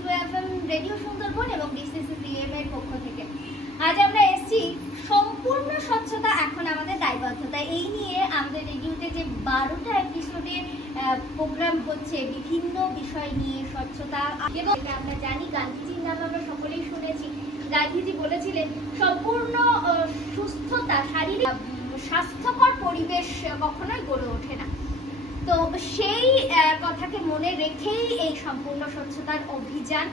92.2 FM radio Sundarban এবং DCCCM এর পক্ষ থেকে আজ আমরা এসেছি সম্পূর্ণ স্বচ্ছতা এখন আমাদের দায়বদ্ধতা এই নিয়ে আমাদের রেডিওতে যে 12টা এপিসোডে প্রোগ্রাম হচ্ছে বিভিন্ন বিষয় নিয়ে স্বচ্ছতা এবং আমরা জানি গান্ধীজির নাম আমরা সকলেই শুনেছি। গান্ধীজি বলেছিলেন সম্পূর্ণ সুস্থতা শারীরিক স্বাস্থ্যকর পরিবেশ কখনোই গড়ে ওঠে না। তো সেই কথাকে মনে রেখেই এই সম্পূর্ণ স্বচ্ছতার অভিযান,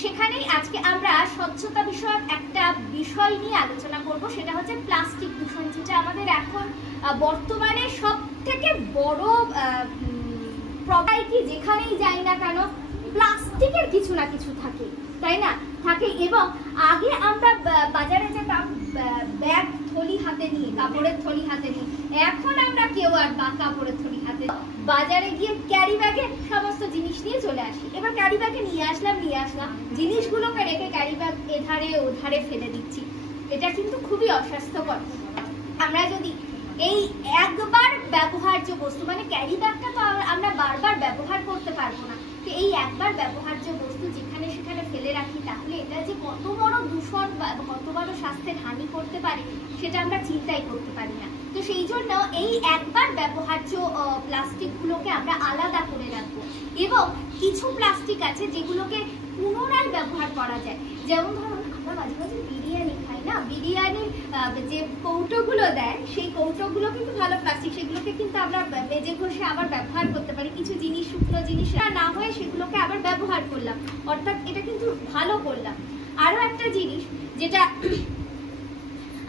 সেখানেই আজকে আমরা স্বচ্ছতা বিষয়ক একটা বিষয় নিয়ে আলোচনা করব, সেটা হচ্ছে প্লাস্টিক দূষণ, যেটা আমাদের এখন বর্তমানে সব থেকে বড় প্রবাহ। কি যেখানেই যাই না কেন প্লাস্টিকের কিছু না কিছু থাকে, তাই না? থাকে। এবং আগে আমরা বাজারে যেতাম ব্যাগ থলি হাতে নিয়ে, কাপড়ের থলি হাতে নিয়ে, এখন আমরা কেউ আর কাপড়ের থলি হাতে বাজারে গিয়ে ক্যারি ব্যাগে সমস্ত জিনিস নিয়ে চলে আসি। এবার ক্যারি ব্যাগে নিয়ে আসলাম জিনিসগুলোকে রেখে ক্যারি ব্যাগ এধারে ওধারে ফেলে দিচ্ছি। এটা কিন্তু খুবই অস্বাস্থ্যকর। আমরা যদি এই একবার ব্যবহার্য বস্তু, মানে ক্যারি ব্যাগটা তো আমরা বারবার ব্যবহার করতে পারবো না, তো এই একবার ব্যবহার্য বস্তু যেখানে সেখানে ফেলে রাখি, তাহলে এটা যে কত বড় দূষণ বা কত বড় স্বাস্থ্যের হানি করতে পারে সেটা আমরা চিন্তাই করতে পারি না। তো সেই জন্য এই একবার ব্যবহার্য প্লাস্টিকগুলোকে আমরা আলাদা করে রাখবো এবং কিছু প্লাস্টিক আছে যেগুলোকে পুনরায় ব্যবহার করা যায়। যেমন ধরুন আমরা মাঝে মাঝে বিরিয়ানি খাই না, বিরিয়ানির যে কৌটোগুলো দেয় সেই কৌটোগুলো কিন্তু ভালো প্লাস্টিক, সেগুলোকে কিন্তু আমরা মেজে ঘষে আবার ব্যবহার করতে পারি। কিছু জিনিস শুকনো জিনিস না হয়ে সেগুলোকে আবার ব্যবহার করলাম, অর্থাৎ এটা কিন্তু ভালো করলাম। আরো একটা জিনিস যেটা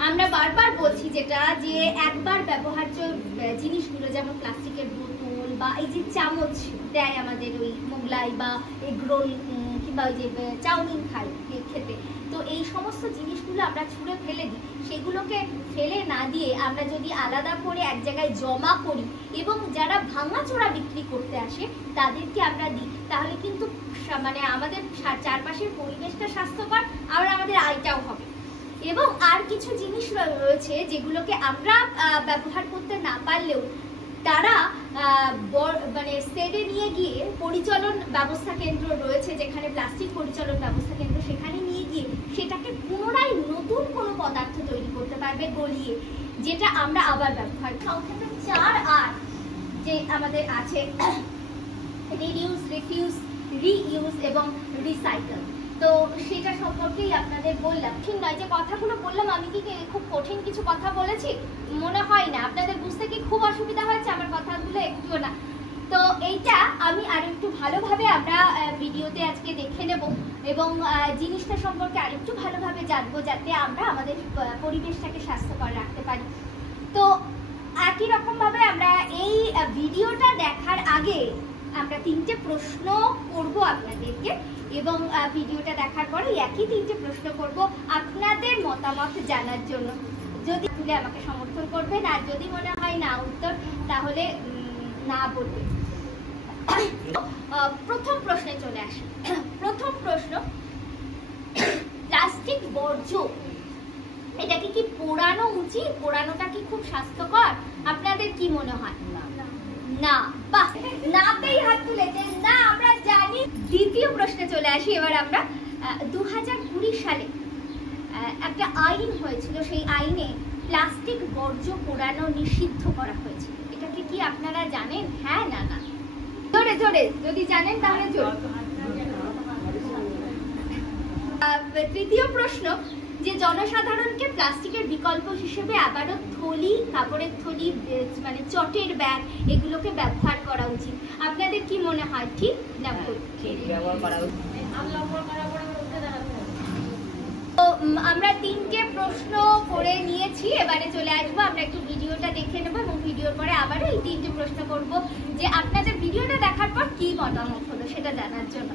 আমরা বারবার বলছি, যেটা যে একবার ব্যবহার্য জিনিসগুলো, যেমন প্লাস্টিকের বোতল বা এই যে চামচ দেয় আমাদের ওই মোগলাই বা এগ রোল কিংবা ওই যে চাউমিন খাই খেতে, তো এই সমস্ত জিনিসগুলো আমরা ছুঁড়ে ফেলে দিই। সেগুলোকে ফেলে না দিয়ে আমরা যদি আলাদা করে এক জায়গায় জমা করি এবং যারা ভাঙাচোরা বিক্রি করতে আসে তাদেরকে আমরা দিই, তাহলে কিন্তু মানে আমাদের চারপাশের পরিবেশটা স্বাস্থ্যকর, আর আমাদের আয়টাও হবে। এবং আর কিছু জিনিস রয়েছে যেগুলোকে আমরা ব্যবহার করতে না পারলেও তারা মানে সেডে নিয়ে গিয়ে পরিচালন ব্যবস্থা কেন্দ্র রয়েছে, যেখানে প্লাস্টিক পরিচালন ব্যবস্থা কেন্দ্র, সেখানে নিয়ে গিয়ে সেটাকে পুনরায় নতুন কোনো পদার্থ তৈরি করতে পারবে গলিয়ে, যেটা আমরা আবার ব্যবহার। সংক্ষেপে 4R যে আমাদের আছে, রিডিউস, রিফিউজ, রিইউজ এবং রিসাইকেল। তো সেটা সম্পর্কেই আপনাদের বললাম। ঠিক নয় যে কথাগুলো বললাম আমি কি খুব কঠিন কিছু কথা বলেছি? মনে হয় না। আপনাদের বুঝতে কি খুব অসুবিধা হয়েছে আমার কথাগুলো? একটুও না। তো এইটা আমি আরো একটু ভালোভাবে আমরা ভিডিওতে আজকে দেখে নেব এবং জিনিসটা সম্পর্কে আরেকটু ভালোভাবে জানবো, যাতে আমরা আমাদের পরিবেশটাকে স্বাস্থ্যকর রাখতে পারি। তো একই রকম ভাবে আমরা এই ভিডিওটা দেখার আগে আমরা 3টে প্রশ্ন করব আপনাদেরকে, এবং ভিডিওটা দেখার পরে একই 3টে প্রশ্ন করব আপনাদের মতামত জানার জন্য। যদি তুলে আমাকে সমর্থন করবেন, আর যদি মনে হয় না উত্তর, তাহলে না বলবেন। প্রথম প্রশ্নে চলে আসি। প্রথম প্রশ্ন, প্লাস্টিক বর্জ্য এটাকে কি পোড়ানো উচিত? পোড়ানোটা কি খুব স্বাস্থ্যকর? আপনাদের কি মনে হয়? না। বাহ, নাতেই হাত তুলেছেন না, আমরা জানি। দ্বিতীয় প্রশ্নে চলে আসি এবার আমরা। 2020 সালে একটা আইন হয়েছিল, সেই আইনে প্লাস্টিক বর্জ্য পোড়ানো নিষিদ্ধ করা হয়েছিল। এটাকে কি আপনারা জানেন? হ্যাঁ না না? জোরে জোরে যদি জানেন তাহলে জোরে। তৃতীয় প্রশ্ন, যে জনসাধারণকে প্লাস্টিকের বিকল্প হিসেবে আবারও থলি, কাপড়ের থলি, মানে চটের ব্যাগ, এগুলোকে ব্যবহার করা উচিত। আপনাদের কি মনে হয়, ঠিক না ভুল? তো আমরা 3টে প্রশ্ন করে নিয়েছি, এবারে চলে আসবো আমরা একটু ভিডিওটা দেখে নেবো এবং ভিডিওর পরে আবারও এই 3টে প্রশ্ন করব, যে আপনাদের ভিডিওটা দেখার পর কি মতামত হলো সেটা জানার জন্য।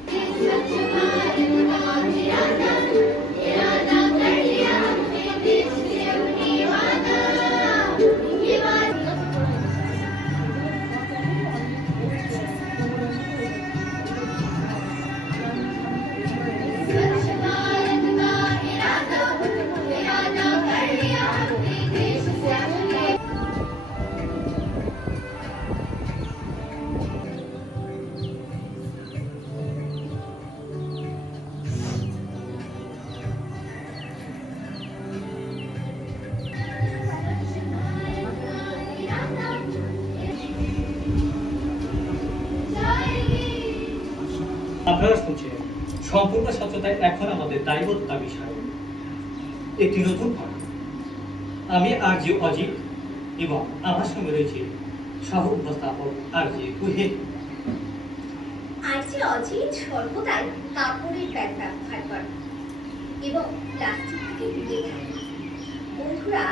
আপনারা শুনছেন সম্পূর্ণ স্বচ্ছতা এখন আমাদের দায়বদ্ধতা বিষয় একটি নতুন পর্ব। আমি আরজে অজিত এবং আমার সঙ্গে রয়েছে সহ উপস্থাপক আরজে কুহেল। আরজে অজিত সর্বদাই কাপড়ের ব্যাগ ব্যবহার করে এবং প্লাস্টিক থেকে দূরে থাকে। বন্ধুরা,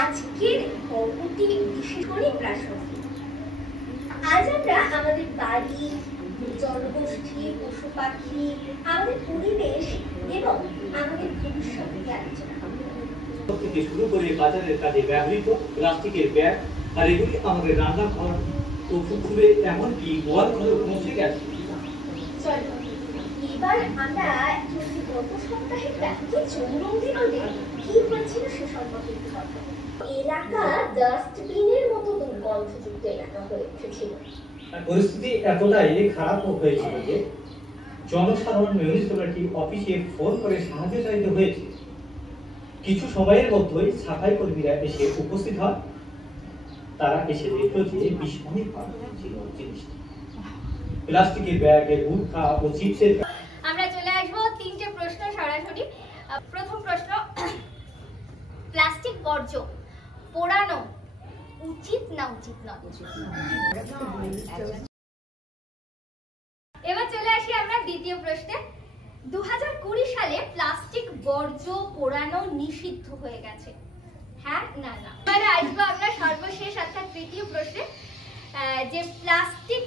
আজকের পর্বটি বিশেষ করে প্রাসঙ্গিক। আজ আমরা আমাদের বাড়ি, জনগোষ্ঠী, পশু পাখি, আমাদের পরিবেশ এবং আমাদের ভবিষ্যৎ নিয়ে আলোচনা করব। থেকে শুরু করে বাজারের কাজে ব্যবহৃত প্লাস্টিকের ব্যাগ, আর এগুলি আমাদের রান্নাঘর ও পুকুরে এমনকি গোয়াল ঘরে পৌঁছে গেছে। চলো এবার আমরা গত সপ্তাহে ট্রাফিকে চৌরঙ্গি রোডে কি হয়েছিল সে সম্পর্কে একটু কথা বলি। এলাকা ডাস্টবিনের মতো দুর্গন্ধযুক্ত এলাকা হয়ে উঠেছিল। পরিস্থিতি এতটাই খারাপ হয়েছিল যে জনসাধারণ মিউনিসিপ্যালিটি অফিসে ফোন করে সাহায্য চাইতে হয়েছে। কিছু সময়ের মধ্যেই সাফাই কর্মীরা এসে উপস্থিত হয়। তারা এসে দেখলো যে বিস্ময়কর ছিল জিনিসটা। প্লাস্টিকের ব্যাগের গুটখা ও চিপসের। আমরা চলে আসবো তিনটে প্রশ্ন সরাসরি। প্রথম প্রশ্ন, প্লাস্টিক বর্জ্য পোড়ানো উচিত না উচিত নয়? এবার চলে আসি আমরা দ্বিতীয় প্রশ্নে। 2020 সালে প্লাস্টিক বর্জ্য পোড়ানো নিষিদ্ধ হয়ে গেছে, হ্যাঁ না না? এবারে আসবো আমরা সর্বশেষ অর্থাৎ তৃতীয় প্রশ্নে, যে প্লাস্টিক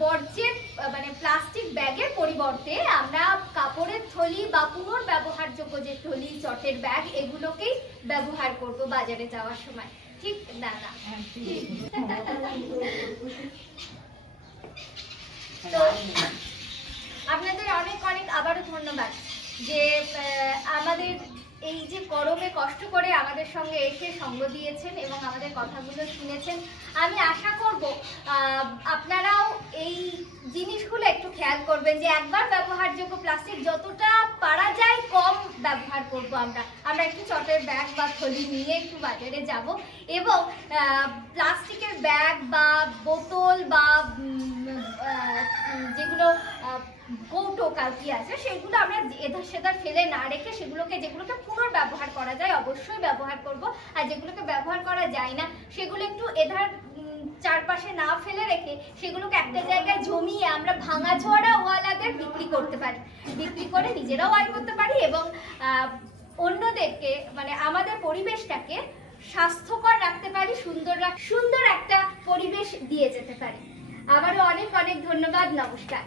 বর্জ্যের মানে প্লাস্টিক ব্যাগের পরিবর্তে আমরা কাপড়ের থলি বা পুনর্ব্যবহারযোগ্য যে থলি, চটের ব্যাগ এগুলোকেই ব্যবহার করব বাজারে যাওয়ার সময়, ঠিক না না? তো আপনাদের অনেক অনেক আবারও ধন্যবাদ যে আমাদের এই যে গরমে কষ্ট করে আমাদের সঙ্গে এসে সঙ্গ দিয়েছেন এবং আমাদের কথাগুলো শুনেছেন। আমি আশা করব আপনারাও এই জিনিসগুলো একটু খেয়াল করবেন যে একবার ব্যবহারযোগ্য প্লাস্টিক যতটা পারা যায় কম ব্যবহার করব। আমরা একটু চটের ব্যাগ বা থলি নিয়ে একটু বাজারে যাব এবং প্লাস্টিকের ব্যাগ বা বোতল বা যেগুলো কৌটো কালকি আছে সেগুলো আমরা এধার সেধার ফেলে না রেখে সেগুলোকে, যেগুলোকে পুনর্ব্যবহার করা যায় অবশ্যই ব্যবহার করব, আর যেগুলোকে ব্যবহার করা যায় না সেগুলো একটু এধার চারপাশে না ফেলে রেখে সেগুলোকে একটা জায়গায় জমিয়ে আমরা ভাঙাচোরা ওয়ালাদের বিক্রি করতে পারি, বিক্রি করে নিজেরাও আয় করতে পারি এবং অন্যদেরকে মানে আমাদের পরিবেশটাকে স্বাস্থ্যকর রাখতে পারি, সুন্দর একটা পরিবেশ দিয়ে যেতে পারি। আবারও অনেক অনেক ধন্যবাদ, নমস্কার।